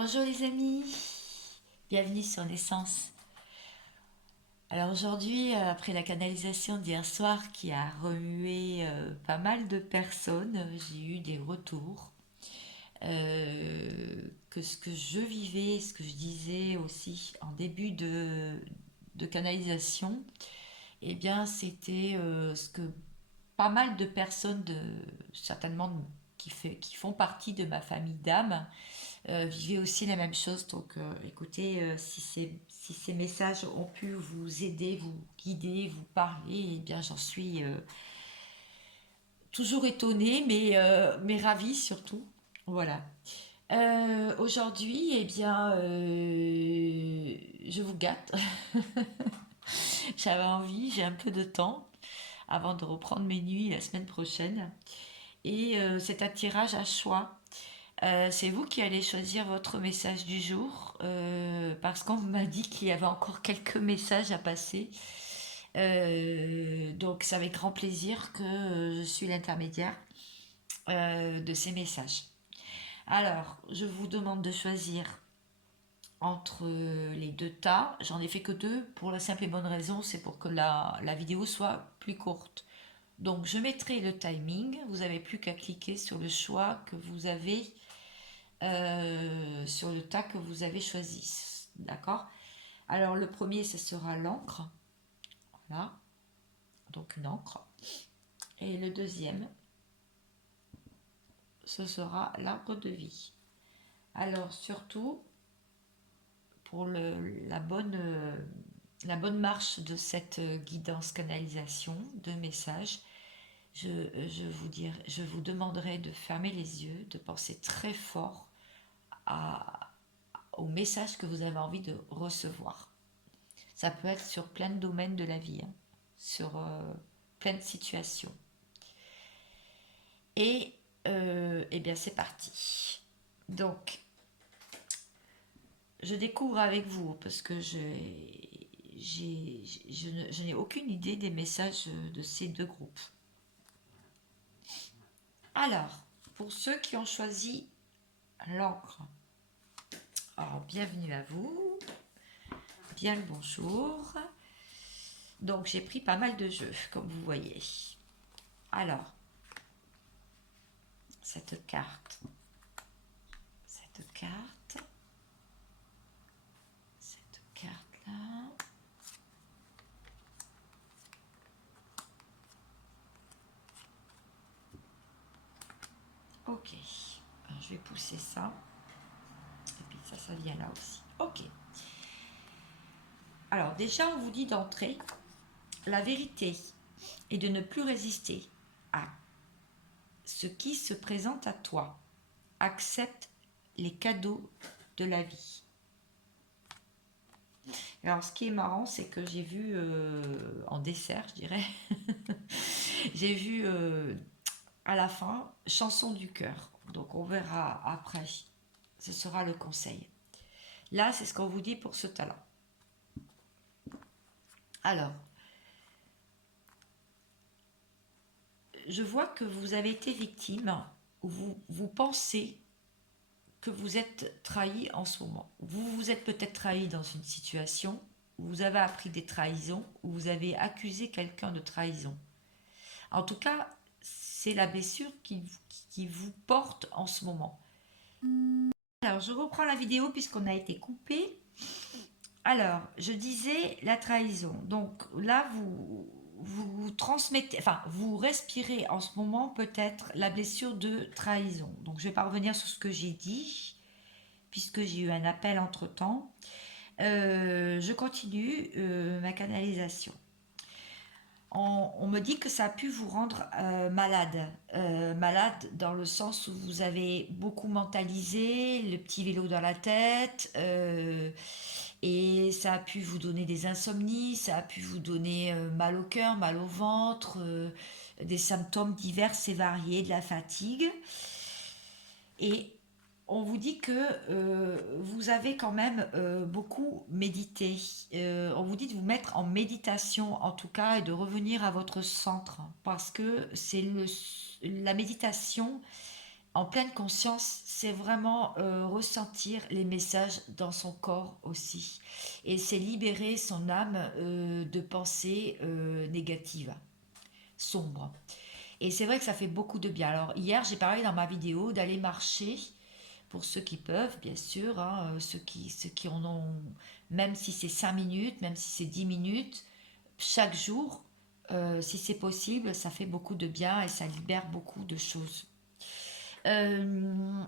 Bonjour les amis, bienvenue sur Naissance. Alors aujourd'hui, après la canalisation d'hier soir qui a remué pas mal de personnes, j'ai eu des retours. Que ce que je vivais, ce que je disais aussi en début de canalisation, eh bien c'était ce que pas mal de personnes, certainement qui font partie de ma famille d'âmes, vivez aussi la même chose. Donc, écoutez, si ces messages ont pu vous aider, vous guider, vous parler, eh bien, j'en suis toujours étonnée, mais ravie surtout. Voilà. Aujourd'hui, eh bien, je vous gâte. J'avais envie, j'ai un peu de temps avant de reprendre mes nuits la semaine prochaine. Et c'est un tirage à choix. C'est vous qui allez choisir votre message du jour parce qu'on m'a dit qu'il y avait encore quelques messages à passer. Donc c'est avec grand plaisir que je suis l'intermédiaire de ces messages. Alors, je vous demande de choisir entre les deux tas. J'en ai fait que deux pour la simple et bonne raison, c'est pour que la vidéo soit plus courte. Donc je mettrai le timing. Vous n'avez plus qu'à cliquer sur le choix que vous avez sur le tas que vous avez choisi. D'accord. Alors le premier, ce sera l'encre. Voilà. Donc une encre. Et le deuxième, ce sera l'arbre de vie. Alors surtout, pour la bonne marche de cette guidance canalisation de messages, je vous demanderai de fermer les yeux, de penser très fort à, au message que vous avez envie de recevoir. Ça peut être sur plein de domaines de la vie, hein, sur plein de situations. Et eh bien c'est parti. Donc, je découvre avec vous parce que je n'ai aucune idée des messages de ces deux groupes. Alors, pour ceux qui ont choisi l'encre, alors bienvenue à vous, bien le bonjour. Donc j'ai pris pas mal de jeux, comme vous voyez. Alors, cette carte, cette carte, cette carte-là. Ok, alors, je vais pousser ça. Et puis ça vient là aussi. Ok. Alors déjà, on vous dit d'entrer. La vérité est de ne plus résister à ce qui se présente à toi. Accepte les cadeaux de la vie. Alors, ce qui est marrant, c'est que j'ai vu en dessert, je dirais, j'ai vu à la fin chanson du cœur. Donc, on verra après. Ce sera le conseil. Là, c'est ce qu'on vous dit pour ce talent. Alors, je vois que vous avez été victime, ou vous pensez que vous êtes trahi en ce moment. Vous vous êtes peut-être trahi dans une situation où vous avez appris des trahisons, où vous avez accusé quelqu'un de trahison. En tout cas, c'est la blessure qui vous porte en ce moment. Alors, je reprends la vidéo puisqu'on a été coupé. Alors, je disais la trahison. Donc là, vous transmettez, enfin, vous respirez en ce moment peut-être la blessure de trahison. Donc, je vais pas revenir sur ce que j'ai dit, puisque j'ai eu un appel entre-temps. Je continue ma canalisation. On me dit que ça a pu vous rendre malade. Malade dans le sens où vous avez beaucoup mentalisé, le petit vélo dans la tête, et ça a pu vous donner des insomnies, ça a pu vous donner mal au cœur, mal au ventre, des symptômes divers et variés, de la fatigue. Et on vous dit que vous avez quand même beaucoup médité. On vous dit de vous mettre en méditation en tout cas et de revenir à votre centre parce que c'est la méditation en pleine conscience, c'est vraiment ressentir les messages dans son corps aussi. Et c'est libérer son âme de pensées négatives, sombres. Et c'est vrai que ça fait beaucoup de bien. Alors hier, j'ai parlé dans ma vidéo d'aller marcher, pour ceux qui peuvent, bien sûr, hein, ceux qui en ont, même si c'est 5 minutes, même si c'est 10 minutes, chaque jour, si c'est possible, ça fait beaucoup de bien et ça libère beaucoup de choses. Euh,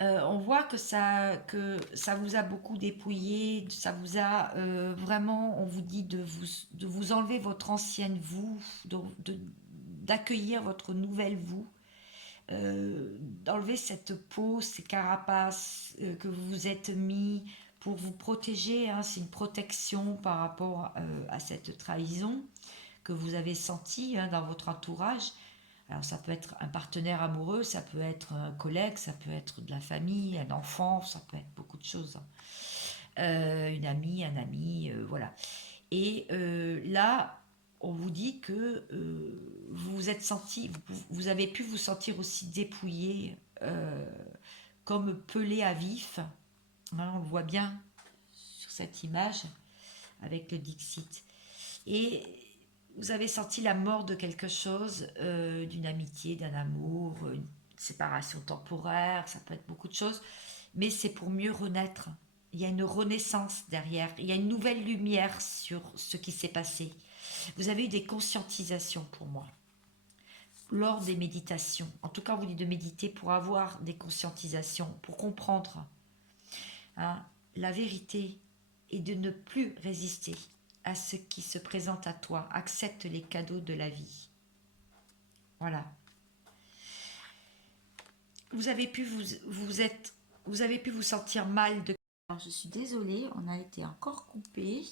on voit que ça vous a beaucoup dépouillé, ça vous a vraiment, on vous dit de vous enlever votre ancienne vous, d'accueillir votre nouvelle vous, d'enlever cette peau, ces carapaces que vous vous êtes mis pour vous protéger, hein, c'est une protection par rapport à cette trahison que vous avez sentie, hein, dans votre entourage. Alors ça peut être un partenaire amoureux, ça peut être un collègue, ça peut être de la famille, un enfant, ça peut être beaucoup de choses. Une amie, un ami, voilà. Et là, on vous dit que vous vous êtes senti, vous avez pu vous sentir aussi dépouillé, comme pelé à vif. Hein, on le voit bien sur cette image avec le Dixit. Et vous avez senti la mort de quelque chose, d'une amitié, d'un amour, une séparation temporaire, ça peut être beaucoup de choses, mais c'est pour mieux renaître. Il y a une renaissance derrière, il y a une nouvelle lumière sur ce qui s'est passé. Vous avez eu des conscientisations pour moi, lors des méditations. En tout cas, on vous dit de méditer pour avoir des conscientisations, pour comprendre, hein, la vérité et de ne plus résister à ce qui se présente à toi. Accepte les cadeaux de la vie. Voilà. Vous avez pu vous avez pu vous sentir mal de. Alors, je suis désolée, on a été encore coupé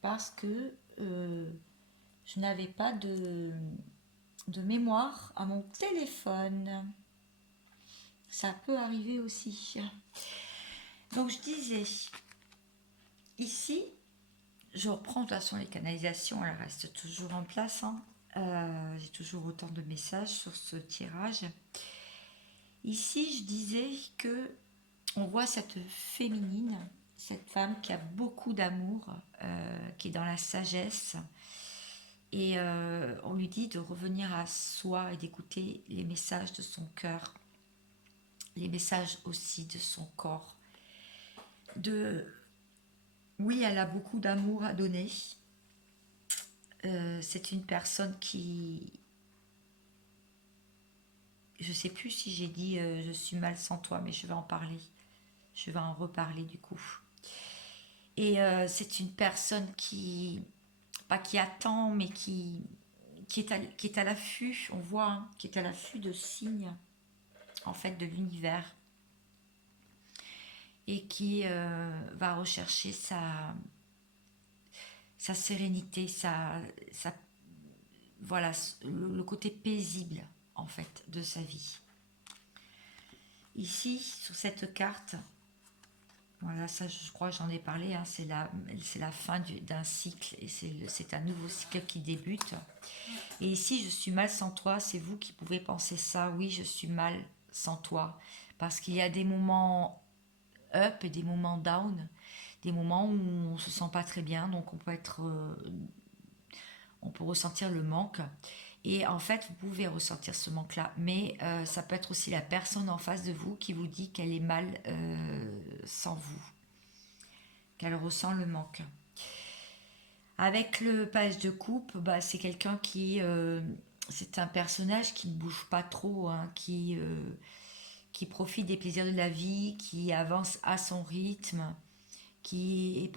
parce que je n'avais pas de mémoire à mon téléphone. Ça peut arriver aussi. Donc je disais, ici, je reprends de toute façon les canalisations, elles restent toujours en place, hein. J'ai toujours autant de messages sur ce tirage. Ici, je disais que on voit cette féminine, cette femme qui a beaucoup d'amour, qui est dans la sagesse. Et on lui dit de revenir à soi et d'écouter les messages de son cœur, les messages aussi de son corps. Oui, elle a beaucoup d'amour à donner. C'est une personne qui, je sais plus si j'ai dit je suis mal sans toi, mais je vais en parler. Je vais en reparler du coup. Et c'est une personne qui, pas qui attend, mais qui est à l'affût, on voit, hein, qui est à l'affût de signes, en fait, de l'univers. Et qui va rechercher sa sérénité, voilà, le côté paisible, en fait, de sa vie. Ici, sur cette carte, voilà, ça je crois que j'en ai parlé, hein, c'est la fin d'un cycle et c'est un nouveau cycle qui débute. Et ici, je suis mal sans toi, c'est vous qui pouvez penser ça, oui, je suis mal sans toi. Parce qu'il y a des moments up et des moments down, des moments où on se sent pas très bien, donc on peut ressentir le manque. Et en fait, vous pouvez ressentir ce manque-là, mais ça peut être aussi la personne en face de vous qui vous dit qu'elle est mal sans vous, qu'elle ressent le manque. Avec le page de coupe, bah, c'est quelqu'un c'est un personnage qui ne bouge pas trop, hein, qui profite des plaisirs de la vie, qui avance à son rythme, qui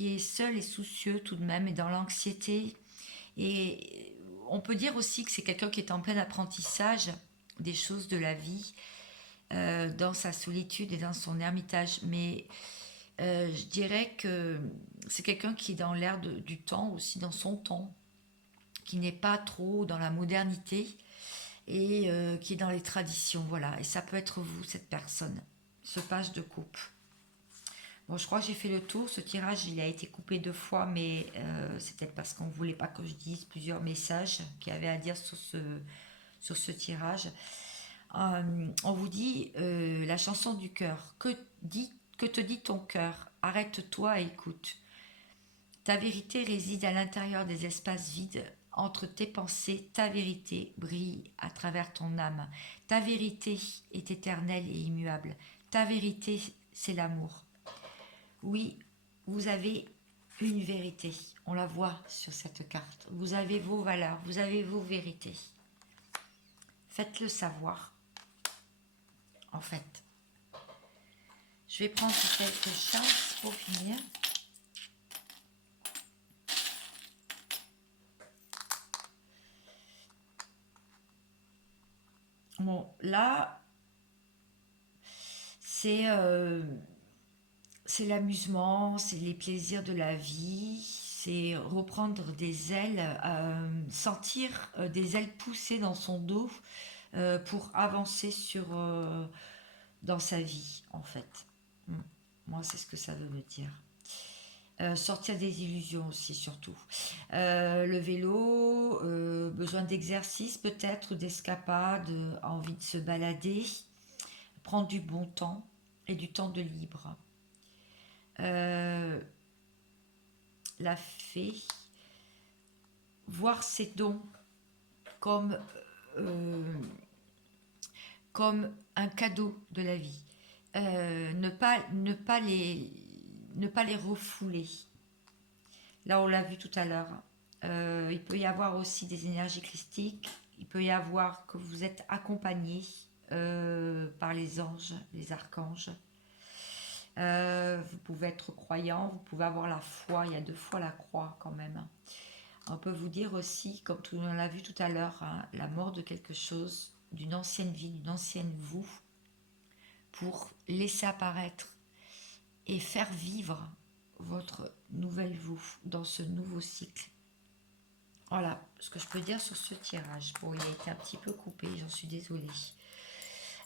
est seul et soucieux tout de même, et dans l'anxiété. Et on peut dire aussi que c'est quelqu'un qui est en plein apprentissage des choses de la vie, dans sa solitude et dans son ermitage. Mais je dirais que c'est quelqu'un qui est dans l'air du temps, aussi dans son temps, qui n'est pas trop dans la modernité et qui est dans les traditions. Voilà. Et ça peut être vous, cette personne, ce page de coupe. Bon, je crois que j'ai fait le tour. Ce tirage, il a été coupé 2 fois, mais c'est peut-être parce qu'on ne voulait pas que je dise plusieurs messages qu'il y avait à dire sur ce tirage. On vous dit la chanson du cœur. Que te dit ton cœur? Arrête-toi et écoute. Ta vérité réside à l'intérieur des espaces vides entre tes pensées. Ta vérité brille à travers ton âme. Ta vérité est éternelle et immuable. Ta vérité, c'est l'amour. Oui, vous avez une vérité. On la voit sur cette carte. Vous avez vos valeurs, vous avez vos vérités. Faites-le savoir, en fait. Je vais prendre quelques chances pour finir. Bon, là, c'est l'amusement, c'est les plaisirs de la vie, c'est reprendre des ailes, sentir des ailes pousser dans son dos pour avancer dans sa vie, en fait. Mm. Moi, c'est ce que ça veut me dire. Sortir des illusions aussi, surtout. Le vélo, besoin d'exercice peut-être, d'escapade, envie de se balader, prendre du bon temps et du temps de libre. Euh, la fée, voir ses dons comme, euh, comme un cadeau de la vie. Ne pas les refouler. Là, on l'a vu tout à l'heure. Il peut y avoir aussi des énergies christiques. Il peut y avoir que vous êtes accompagné par les anges, les archanges. Vous pouvez être croyant, vous pouvez avoir la foi. Il y a 2 fois la croix quand même. On peut vous dire aussi, comme on l'a vu tout à l'heure, hein, la mort de quelque chose, d'une ancienne vie, d'une ancienne vous, pour laisser apparaître et faire vivre votre nouvelle vous dans ce nouveau cycle. Voilà ce que je peux dire sur ce tirage. Bon, il a été un petit peu coupé, j'en suis désolée.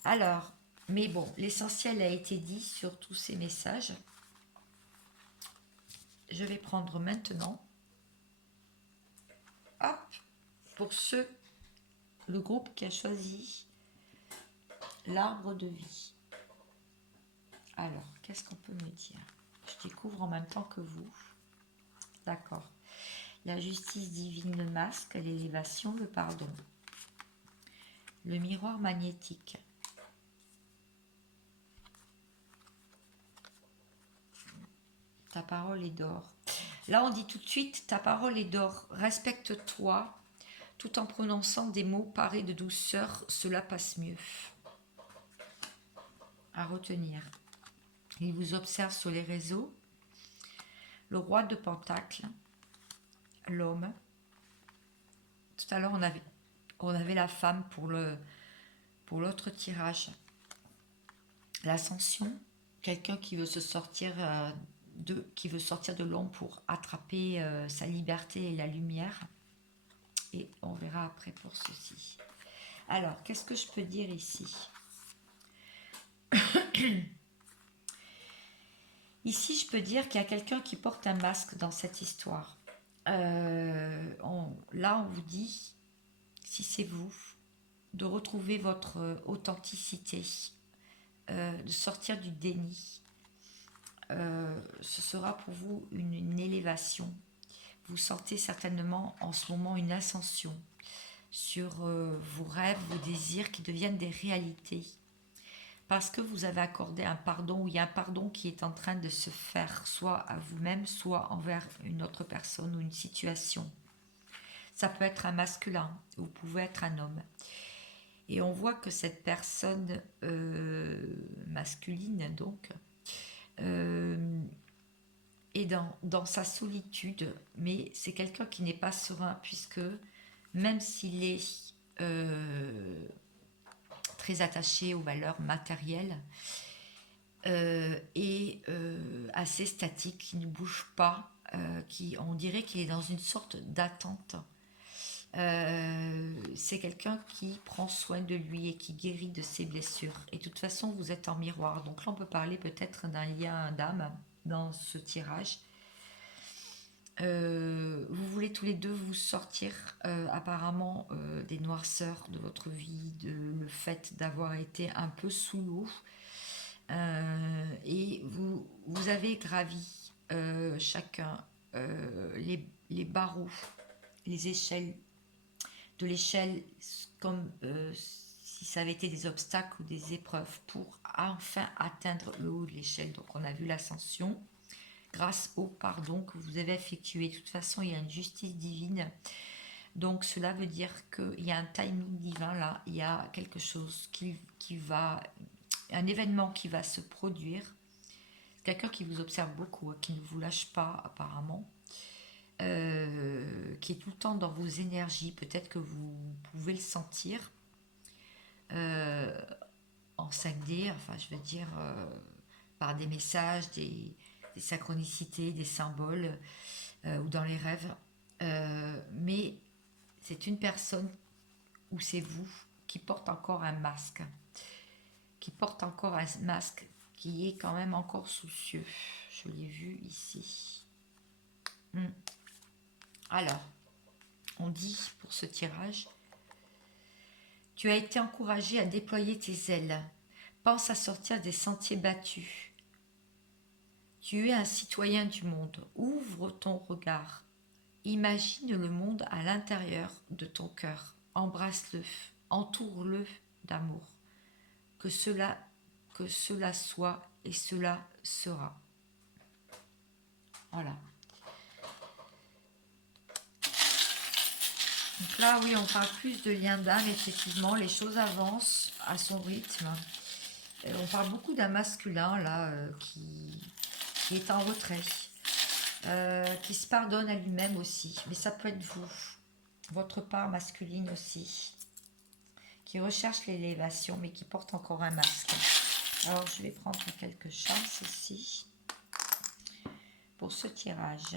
Alors, mais bon, l'essentiel a été dit sur tous ces messages. Je vais prendre maintenant, hop, pour le groupe qui a choisi l'arbre de vie. Alors, qu'est-ce qu'on peut me dire? Je découvre en même temps que vous. D'accord. La justice divine, le masque, l'élévation, le pardon. Le miroir magnétique. Ta parole est d'or. Là, on dit tout de suite, ta parole est d'or. Respecte-toi, tout en prononçant des mots parés de douceur, cela passe mieux. À retenir. Il vous observe sur les réseaux. Le roi de Pentacle, l'homme. Tout à l'heure, on avait la femme pour l'autre tirage. L'ascension, quelqu'un qui veut sortir de l'ombre pour attraper sa liberté et la lumière. Et on verra après pour ceci. Alors, qu'est-ce que je peux dire ici? Ici, je peux dire qu'il y a quelqu'un qui porte un masque dans cette histoire. Là, on vous dit, si c'est vous, de retrouver votre authenticité, de sortir du déni. Ce sera pour vous une élévation. Vous sentez certainement en ce moment une ascension sur vos rêves, vos désirs qui deviennent des réalités. Parce que vous avez accordé un pardon, ou il y a un pardon qui est en train de se faire, soit à vous-même, soit envers une autre personne ou une situation. Ça peut être un masculin, vous pouvez être un homme. Et on voit que cette personne masculine, donc, est dans sa solitude, mais c'est quelqu'un qui n'est pas serein, puisque même s'il est très attaché aux valeurs matérielles, et assez statique, qui ne bouge pas, on dirait qu'il est dans une sorte d'attente. C'est quelqu'un qui prend soin de lui et qui guérit de ses blessures. Et de toute façon, vous êtes en miroir. Donc là, on peut parler peut-être d'un lien d'âme dans ce tirage. Vous voulez tous les deux vous sortir apparemment des noirceurs de votre vie, de le fait d'avoir été un peu sous l'eau. Et vous avez gravi chacun les barreaux, les échelles de l'échelle comme si ça avait été des obstacles ou des épreuves pour enfin atteindre le haut de l'échelle. Donc on a vu l'ascension grâce au pardon que vous avez effectué. De toute façon, il y a une justice divine. Donc cela veut dire qu'il y a un timing divin là, il y a quelque chose qui va, un événement qui va se produire. Quelqu'un qui vous observe beaucoup, qui ne vous lâche pas apparemment, qui est tout le temps dans vos énergies. Peut-être que vous pouvez le sentir euh, en 5D, enfin je veux dire par des messages, des synchronicités, des symboles ou dans les rêves. Mais c'est une personne ou c'est vous qui porte encore un masque, qui porte encore un masque qui est quand même encore soucieux. Je l'ai vu ici. Alors, on dit pour ce tirage, tu as été encouragé à déployer tes ailes. Pense à sortir des sentiers battus. Tu es un citoyen du monde. Ouvre ton regard. Imagine le monde à l'intérieur de ton cœur. Embrasse-le. Entoure-le d'amour. Que cela soit et cela sera. Voilà. Donc là, oui, on parle plus de lien d'âme, effectivement. Les choses avancent à son rythme. On parle beaucoup d'un masculin, là, qui est en retrait, qui se pardonne à lui-même aussi. Mais ça peut être vous, votre part masculine aussi, qui recherche l'élévation, mais qui porte encore un masque. Alors, je vais prendre quelques chances ici pour ce tirage.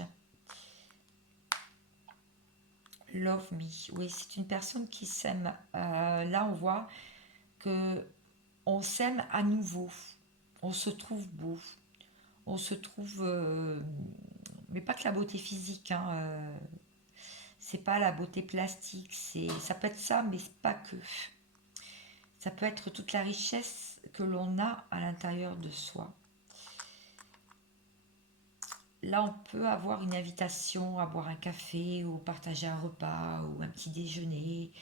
Love me. Oui, c'est une personne qui s'aime. Là, on voit que on s'aime à nouveau. On se trouve beau. On se trouve... mais pas que la beauté physique. Hein, c'est pas la beauté plastique. Ça peut être ça, mais c'est pas que. Ça peut être toute la richesse que l'on a à l'intérieur de soi. Là, on peut avoir une invitation à boire un café ou partager un repas ou un petit déjeuner.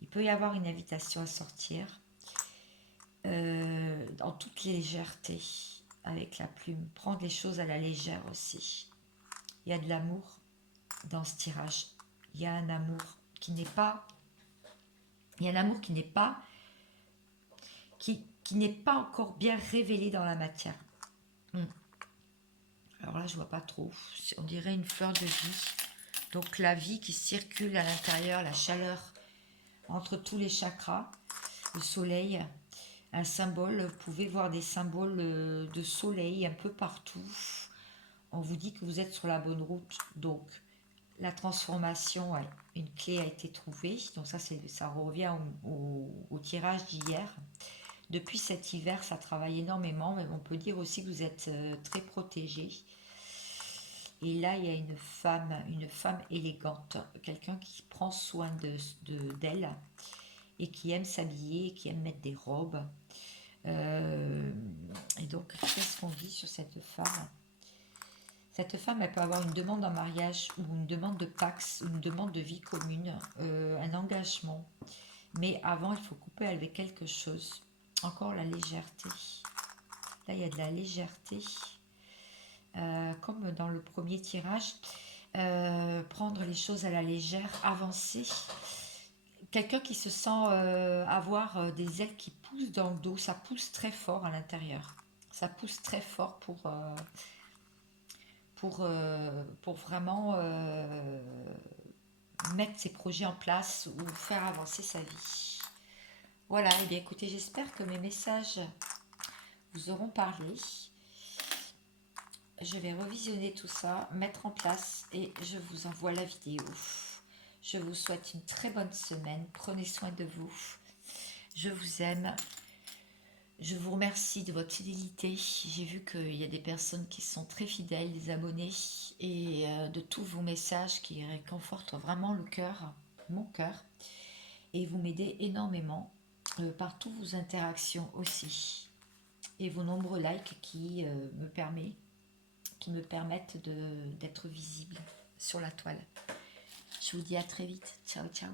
Il peut y avoir une invitation à sortir en toute légèreté avec la plume. Prendre les choses à la légère aussi. Il y a de l'amour dans ce tirage. Il y a un amour qui n'est pas... Il y a un amour qui n'est pas... qui n'est pas encore bien révélé dans la matière. Alors là, je vois pas trop. On dirait une fleur de vie. Donc la vie qui circule à l'intérieur, la chaleur entre tous les chakras, le soleil, un symbole. Vous pouvez voir des symboles de soleil un peu partout. On vous dit que vous êtes sur la bonne route. Donc la transformation, une clé a été trouvée. Donc ça revient au tirage d'hier. Depuis cet hiver, ça travaille énormément, mais on peut dire aussi que vous êtes très protégé. Et là, il y a une femme élégante, quelqu'un qui prend soin d'elle et qui aime s'habiller, qui aime mettre des robes. Et donc, qu'est-ce qu'on dit sur cette femme? Cette femme, elle peut avoir une demande en mariage ou une demande de pax, une demande de vie commune, un engagement. Mais avant, il faut couper avec quelque chose. Encore la légèreté. Là, il y a de la légèreté. Comme dans le premier tirage, prendre les choses à la légère, avancer. Quelqu'un qui se sent avoir des ailes qui poussent dans le dos, ça pousse très fort à l'intérieur. Ça pousse très fort pour vraiment mettre ses projets en place ou faire avancer sa vie. Voilà, et bien écoutez, j'espère que mes messages vous auront parlé. Je vais revisionner tout ça, mettre en place et je vous envoie la vidéo. Je vous souhaite une très bonne semaine. Prenez soin de vous. Je vous aime. Je vous remercie de votre fidélité. J'ai vu qu'il y a des personnes qui sont très fidèles, des abonnés, et de tous vos messages qui réconfortent vraiment le cœur, mon cœur. Et vous m'aidez énormément par toutes vos interactions aussi. Et vos nombreux likes qui me permettent d'être visible sur la toile. Je vous dis à très vite. Ciao, ciao.